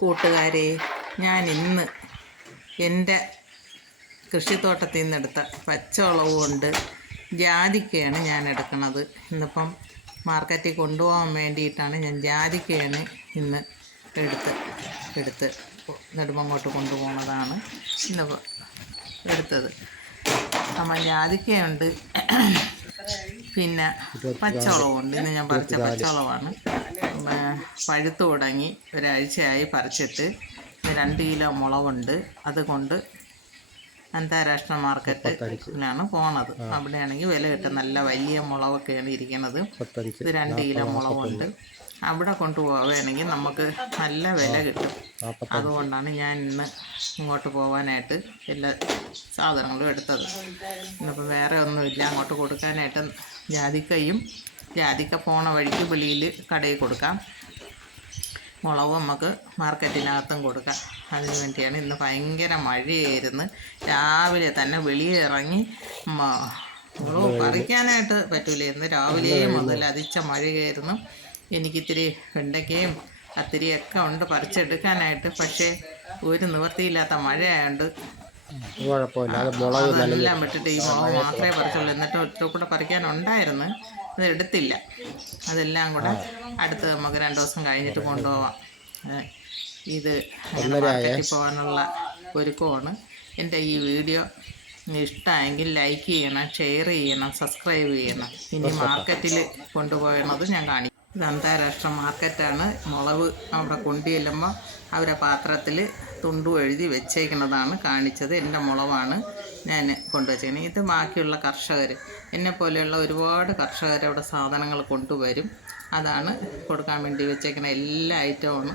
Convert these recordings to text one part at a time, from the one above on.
കൂട്ടുകാരെ, ഞാൻ ഇന്ന് എൻ്റെ കൃഷിത്തോട്ടത്തിൽ നിന്നെടുത്ത പച്ചമുളക് കൊണ്ട് ജാതിക്കയാണ് ഞാൻ എടുക്കുന്നത്. ഇന്നിപ്പം മാർക്കറ്റിൽ കൊണ്ടുപോകാൻ വേണ്ടിയിട്ടാണ് ഞാൻ ജാതിക്കയാണ് ഇന്ന് എടുത്ത് നെടുമങ്ങോട്ട് കൊണ്ടുപോകുന്നതാണ് ഇന്നിപ്പോൾ എടുത്തത്. നമ്മൾ ജാതിക്കയുണ്ട്, പിന്നെ പച്ചമുളകുണ്ട്. ഇന്ന് ഞാൻ പറിച്ച പച്ചമുളകാണ്. പഴുത്തു തുടങ്ങി ഒരാഴ്ചയായി പറിച്ചിട്ട് 2 കിലോ മുളകുണ്ട്. അതുകൊണ്ട് അന്താരാഷ്ട്ര മാർക്കറ്റിലാണ് പോണത്. അവിടെയാണെങ്കിൽ വില കിട്ടും. നല്ല വലിയ മുളകൊക്കെയാണ് ഇരിക്കുന്നത്. ഇത് 2 കിലോ മുളകുണ്ട്. അവിടെ കൊണ്ടുപോവുകയാണെങ്കിൽ നമുക്ക് നല്ല വില കിട്ടും. അതുകൊണ്ടാണ് ഞാൻ ഇന്ന് ഇങ്ങോട്ട് പോകാനായിട്ട് എല്ലാ സാധനങ്ങളും എടുത്തത്. ഇന്നിപ്പോൾ വേറെ ഒന്നുമില്ല. അങ്ങോട്ട് കൊടുക്കാനായിട്ട് ജാതിക്ക പോണ വഴിക്ക് വെളിയിൽ കടയിൽ കൊടുക്കാം. മുളക് നമുക്ക് മാർക്കറ്റിനകത്തും കൊടുക്കാം. അതിന് വേണ്ടിയാണ്. ഇന്ന് ഭയങ്കര മഴയായിരുന്നു. രാവിലെ തന്നെ വെളിയിൽ ഇറങ്ങി മുളക് പറിക്കാനായിട്ട് പറ്റൂലായിരുന്നു. രാവിലെ മുതൽ അതിച്ച മഴയായിരുന്നു. എനിക്കിത്തിരി വെണ്ടയ്ക്കയും കത്തിരിയൊക്കെ ഉണ്ട് പറിച്ചെടുക്കാനായിട്ട്. പക്ഷേ ഒരു നിവൃത്തിയില്ലാത്ത മഴയായതുകൊണ്ട് അതെല്ലാം വിട്ടിട്ട് ഈ മുളക് മാത്രമേ പറിച്ചുള്ളൂ. എന്നിട്ട് ഒറ്റ കൂടെ പറിക്കാനുണ്ടായിരുന്നു, അത് എടുത്തില്ല. അതെല്ലാം കൂടെ അടുത്ത് നമുക്ക് 2 ദിവസം കഴിഞ്ഞിട്ട് കൊണ്ടുപോവാം. ഇത് മാർക്കറ്റിൽ പോകാനുള്ള ഒരുക്കമാണ്. എൻ്റെ ഈ വീഡിയോ ഇഷ്ടമായെങ്കിൽ ലൈക്ക് ചെയ്യണം, ഷെയർ ചെയ്യണം, സബ്സ്ക്രൈബ് ചെയ്യണം. ഇനി മാർക്കറ്റിൽ കൊണ്ടുപോകുന്നത് ഞാൻ കാണിക്കും. ഇത് അന്താരാഷ്ട്ര മാർക്കറ്റാണ്. മുളക് അവിടെ കൊണ്ടുചെല്ലുമ്പോൾ അവരെ പാത്രത്തിൽ തുണ്ടു എഴുതി വെച്ചേക്കുന്നതാണ് കാണിച്ചത്. എൻ്റെ മുളകാണ് ഞാൻ കൊണ്ടുവച്ചേക്കുന്നത്. ഇത് ബാക്കിയുള്ള കർഷകർ, എന്നെപ്പോലെയുള്ള ഒരുപാട് കർഷകർ അവിടെ സാധനങ്ങൾ കൊണ്ടുവരും. അതാണ് കൊടുക്കാൻ വേണ്ടി വെച്ചേക്കുന്ന എല്ലാ ഐറ്റവും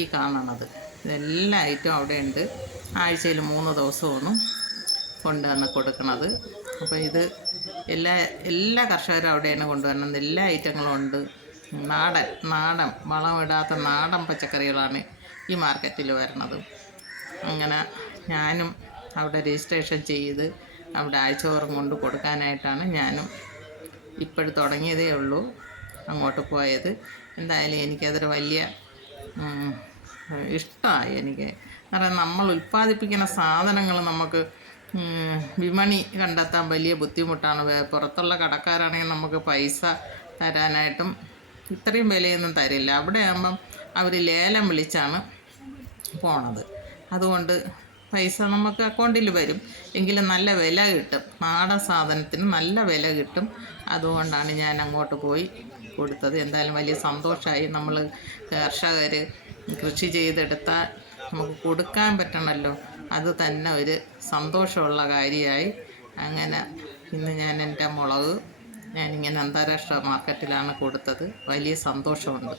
ഈ കാണുന്നത്. ഇതെല്ലാ ഐറ്റവും അവിടെ ഉണ്ട്. ആഴ്ചയിൽ 3 ദിവസമാണ് കൊണ്ടുവന്ന് കൊടുക്കുന്നത്. അപ്പോൾ ഇത് എല്ലാ കർഷകരും അവിടെയാണ് കൊണ്ടുവരുന്നത്. എല്ലാ ഐറ്റങ്ങളും ഉണ്ട്. നാടൻ വളമിടാത്ത നാടൻ പച്ചക്കറികളാണ് ഈ മാർക്കറ്റിൽ വരുന്നത്. അങ്ങനെ ഞാനും അവിടെ രജിസ്ട്രേഷൻ ചെയ്ത് അവിടെ ആഴ്ചതോറും കൊണ്ട് കൊടുക്കാനായിട്ടാണ് ഞാനും ഇപ്പോഴും തുടങ്ങിയതേ ഉള്ളൂ അങ്ങോട്ട് പോയത്. എന്തായാലും എനിക്കതൊരു വലിയ ഇഷ്ടമായി. എനിക്ക് കാരണം നമ്മൾ ഉൽപ്പാദിപ്പിക്കുന്ന സാധനങ്ങൾ നമുക്ക് വിപണി കണ്ടെത്താൻ വലിയ ബുദ്ധിമുട്ടാണ്. പുറത്തുള്ള കടക്കാരാണെങ്കിൽ നമുക്ക് പൈസ തരാനായിട്ടും ഇത്രയും വിലയൊന്നും തരില്ല. അവിടെ ആകുമ്പം അവർ ലേലം വിളിച്ചാണ് പോണത്. അതുകൊണ്ട് പൈസ നമുക്ക് അക്കൗണ്ടിൽ വരും, എങ്കിലും നല്ല വില കിട്ടും. നാടൻ സാധനത്തിന് നല്ല വില കിട്ടും. അതുകൊണ്ടാണ് ഞാൻ അങ്ങോട്ട് പോയി കൊടുത്തത്. എന്തായാലും വലിയ സന്തോഷമായി. നമ്മൾ കർഷകർ കൃഷി ചെയ്തെടുത്താൽ നമുക്ക് കൊടുക്കാൻ പറ്റണമല്ലോ, അത് തന്നെ ഒരു സന്തോഷമുള്ള കാര്യമായി. അങ്ങനെ ഇന്ന് ഞാൻ എൻ്റെ മുളക് ഞാനിങ്ങനെ അന്താരാഷ്ട്ര മാർക്കറ്റിലാണ് കൊടുത്തത്. വലിയ സന്തോഷമുണ്ട്.